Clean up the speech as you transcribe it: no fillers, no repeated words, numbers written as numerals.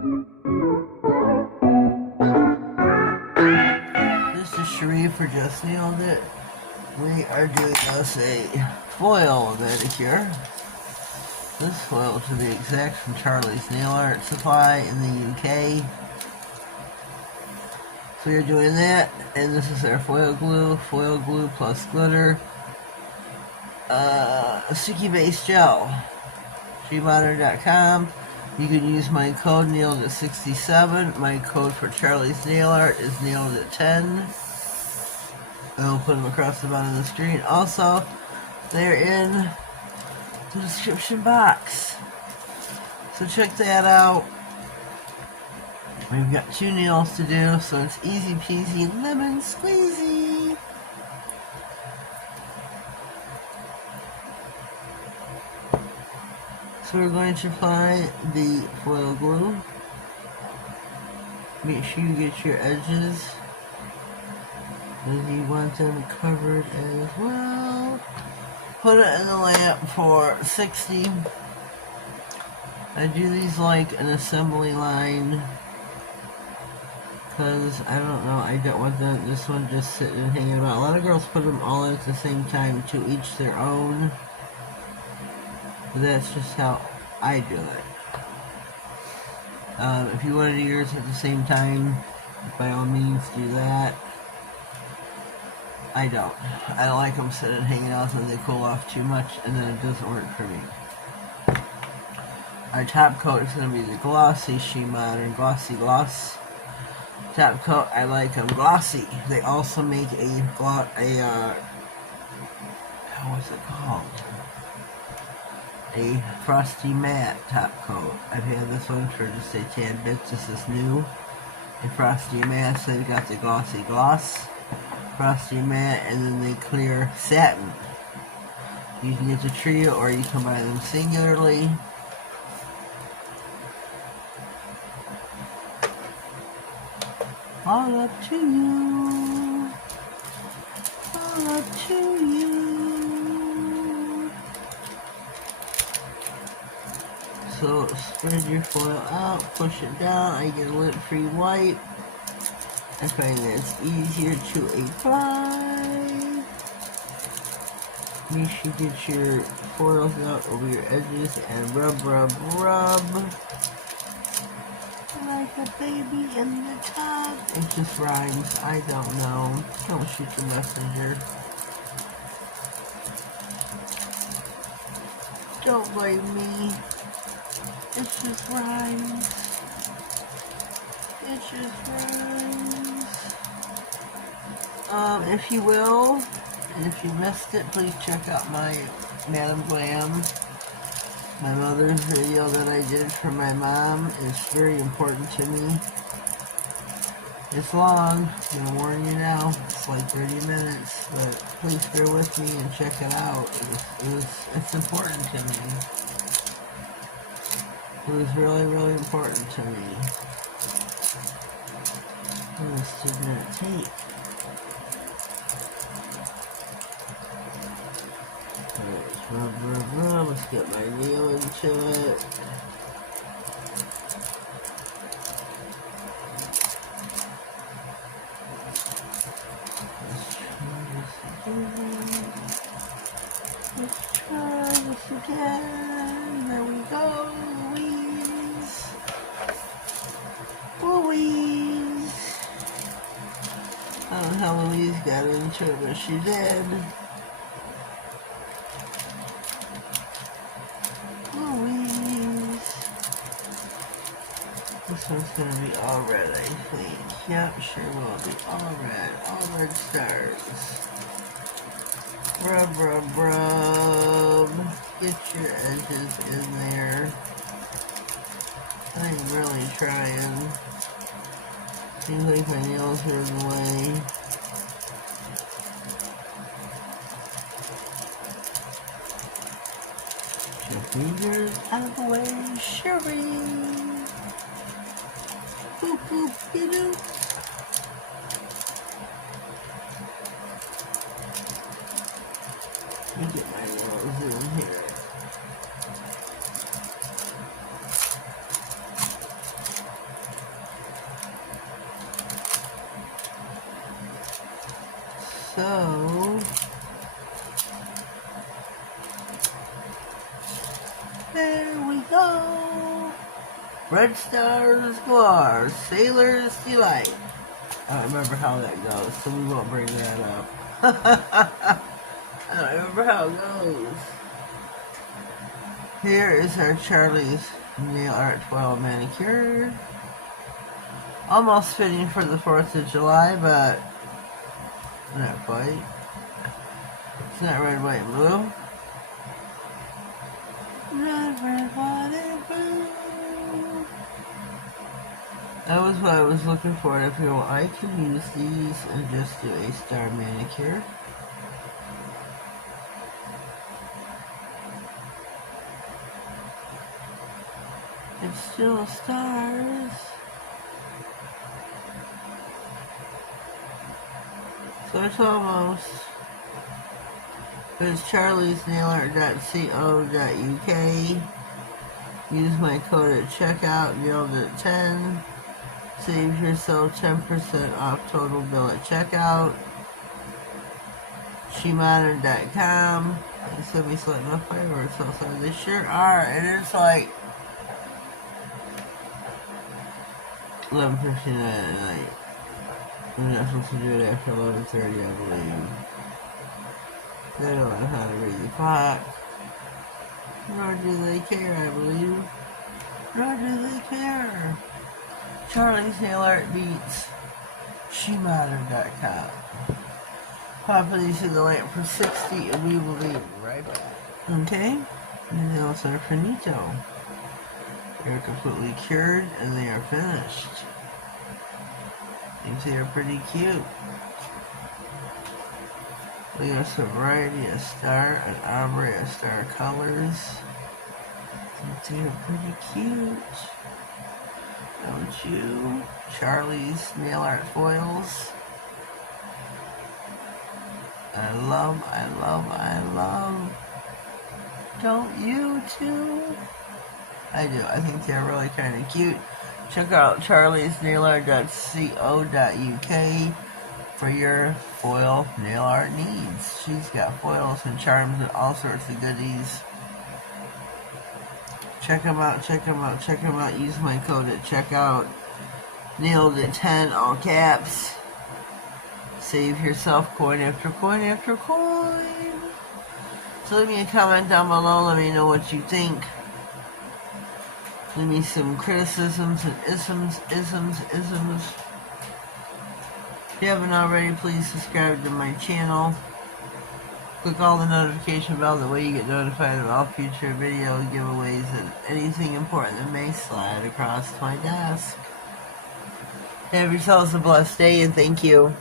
This is Sharif for Just.nailedit. We are doing us a foil manicure. This foil, to be exact, from Charlie's Nail Art Supply in the UK. So you're doing that, and this is our foil glue plus glitter, sticky base gel, shemodern.com. You can use my code nailedit67. My code for Charlie's Nail Art is nailedit10. I'll put them across the bottom of the screen. Also, they're in the description box, so check that out. We've got 2 nails to do, so it's easy peasy lemon squeezy. So we're going to apply the foil glue. Make sure you get your edges, as you want them covered as well. Put it in the lamp for 60. I do these like an assembly line, because I don't know, I don't want this one just sitting and hanging about. A lot of girls put them all in at the same time, to each their own. But that's just how I do it. If you want to do yours at the same time, by all means do that. I don't like them sitting and hanging out, and they cool off too much, and then it doesn't work for me. Our top coat is going to be the glossy Shemodern Glossy Gloss. Top coat, I like them glossy. They also make what's it called? A frosty matte top coat. I've had this one for just a tad bit. This is new. A frosty matte, so they've got the glossy gloss, frosty matte, and then the clear satin. You can get the trio, or you can buy them singularly. All up to you. All up to you. So spread your foil out, push it down. I get a lint-free wipe. I find that it's easier to apply. Make sure you get your foils out over your edges and rub, rub, rub. Like a baby in the tub. It just rhymes. I don't know. Don't shoot the messenger. Don't blame me. It just rhymes. It just rhymes. If you will, and if you missed it, please check out my Madam Glam. My mother's video that I did for my mom is very important to me. It's long, I'm gonna warn you now, it's like 30 minutes, but please bear with me and check it out. It's important to me. It was really, really important to me. This did not take. Let's rub, rub, rub. Let's get my nail into it. Let's try this again. There we go. Louise. Louise. I don't know how Louise got into it, but she did. Louise. This one's gonna be all red, I think. Yep, sure will be all red stars. Rub, rub, rub. Get your edges in there. I'm really trying. Seems like my nails are in the way. Your fingers out of the way, Sherry. Boop, boop, you know. Let me get my nails in here. So, there we go. Red Stars Galore, Sailor's Delight. I don't remember how that goes, so we won't bring that up. I don't remember how it goes. Here is our Charlie's Nail Art Foil Manicure. Almost fitting for the 4th of July, but not quite. It's not red, white, and blue. Not red, white, and blue. That was what I was looking for. And I feel I can use these and just do a star manicure. It's still stars. So it's almost. It's charliesnailart.co.uk. Use my code at checkout, Nailedit 10. Save yourself 10% off total bill at checkout. SheModern.com. They said we still enough fireworks outside. They sure are. And it's like 11:59 at night. We're not supposed to do it after 11:30, I believe. They don't know how to read the clock. Nor do they care, I believe. Nor do they care. Charlie's Nail Art beats SheModern.com. Popping these in the lamp for 60 and we will be right back. Okay? The nails are finito. They're completely cured and they are finished. They are pretty cute. We have a variety of star and ombre of star colors. They are pretty cute. Don't you? Charlie's Nail Art Foils. I love. Don't you too? I do. I think they're really kind of cute. Check out charliesnailart.co.uk for your foil nail art needs. She's got foils and charms and all sorts of goodies. Check them out. Use my code at checkout. Nailedit 10, all caps. Save yourself coin after coin after coin. So leave me a comment down below. Let me know what you think. Leave me some criticisms and isms. If you haven't already, please subscribe to my channel. Click all the notification bell, that way you get notified of all future video giveaways and anything important that may slide across my desk. Have yourselves a blessed day and thank you.